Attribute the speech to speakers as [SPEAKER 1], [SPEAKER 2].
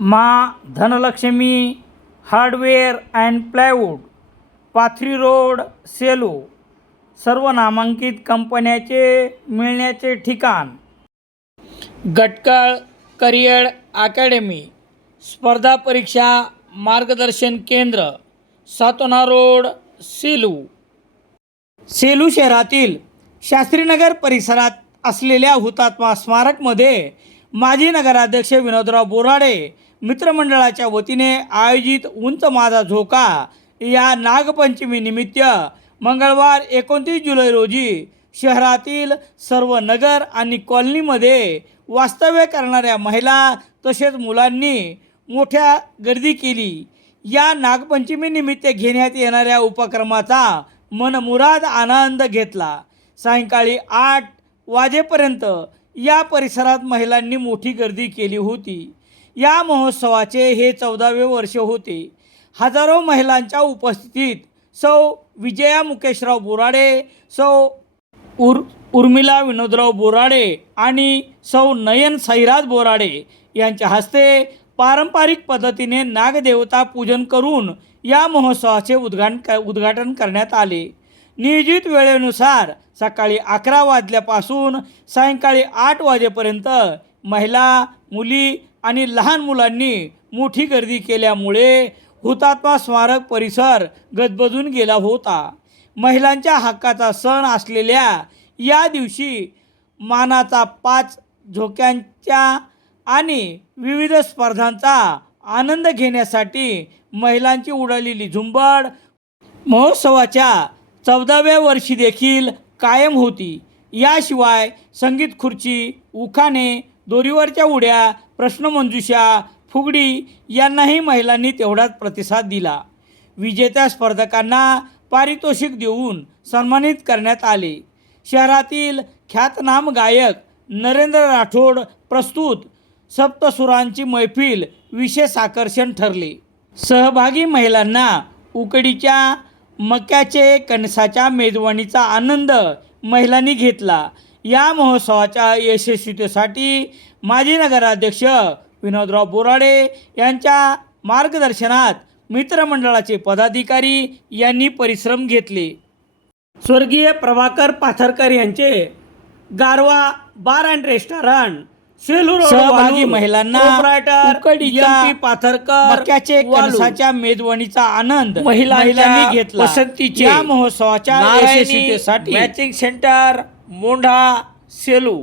[SPEAKER 1] मा Dhanalakshmi hardware and plywood Pathri road Selu सर्व नामांकित कंपन्याचे मिळण्याचे ठिकाण. गटकळ करिअर अकॅडमी स्पर्धा परीक्षा मार्गदर्शन केंद्र सातोना रोड सेलू. सेलू शहरातील शास्त्रीनगर परिसरात असलेल्या हुतात्मा स्मारकमध्ये माजी नगराध्यक्ष विनोदराव बोराडे मित्रमंडळाच्या वतीने आयोजित उंच माझा झोका या नागपंचमीनिमित्त मंगळवार एकोणतीस जुलै रोजी शहरातील सर्व नगर आणि कॉलनीमध्ये वास्तव्य करणाऱ्या महिला तसेच मुलांनी मोठ्या गर्दी केली. या नागपंचमीनिमित्त घेण्यात येणाऱ्या उपक्रमाचा मनमुराद आनंद घेतला. सायंकाळी आठ वाजेपर्यंत या परिसरात महिलांनी मोठी गर्दी केली होती. या महोत्सवाचे हे चौदावे वर्ष होते. हजारो महिलांच्या उपस्थितीत सौ विजया मुकेशराव बोराडे सौ उर उर्मिला विनोदराव बोराडे आणि सौ नयन साईराज बोराडे यांच्या हस्ते पारंपरिक पद्धतीने नागदेवता पूजन करून या महोत्सवाचे उद्घाटन उद्घाटन करण्यात आले. नियोजित वेळेनुसार सकाळी अकरा वाजल्यापासून सायंकाळी आठ वाजेपर्यंत महिला मुली आणि लहान मुलांनी मोठी गर्दी केल्यामुळे हुतात्मा स्मारक परिसर गजबजून गेला होता. महिलांच्या हक्काचा सण असलेल्या या दिवशी मानाचा पाच झोक्यांच्या आणि विविध स्पर्धांचा आनंद घेण्यासाठी महिलांची उडालेली झुंबड महोत्सवाच्या चौदाव्या वर्षी देखील कायम होती. याशिवाय संगीत खुर्ची उखाणे दोरीवरच्या उड्या प्रश्नमंजुषा फुगडी यांनाही महिलांनी तेवढाच प्रतिसाद दिला. विजेत्या स्पर्धकांना पारितोषिक देऊन सन्मानित करण्यात आले. शहरातील ख्यातनाम गायक नरेंद्र राठोड प्रस्तुत सप्तसुरांची मैफिल विशेष आकर्षण ठरले. सहभागी महिलांना उकडीच्या मक्याचे कणसाच्या मेजवानीचा आनंद महिलांनी घेतला. या महोत्सवाच्या यशस्वीतेसाठी माजी नगराध्यक्ष विनोदराव बोराडे यांच्या मार्गदर्शनात मित्रमंडळाचे पदाधिकारी यांनी परिश्रम घेतले. स्वर्गीय प्रभाकर पाथरकर यांचे गारवा बार अँड रेस्टॉरंट सहभागी महिलांना उकडीच्या पाथरकर कणसाच्या मेजवानीचा आनंद महिलांनी घेतला.
[SPEAKER 2] पसंतीचे.
[SPEAKER 1] या महोत्सवाच्या यशस्वीतेसाठी
[SPEAKER 2] मॅचिंग सेंटर मोंढा सेलू.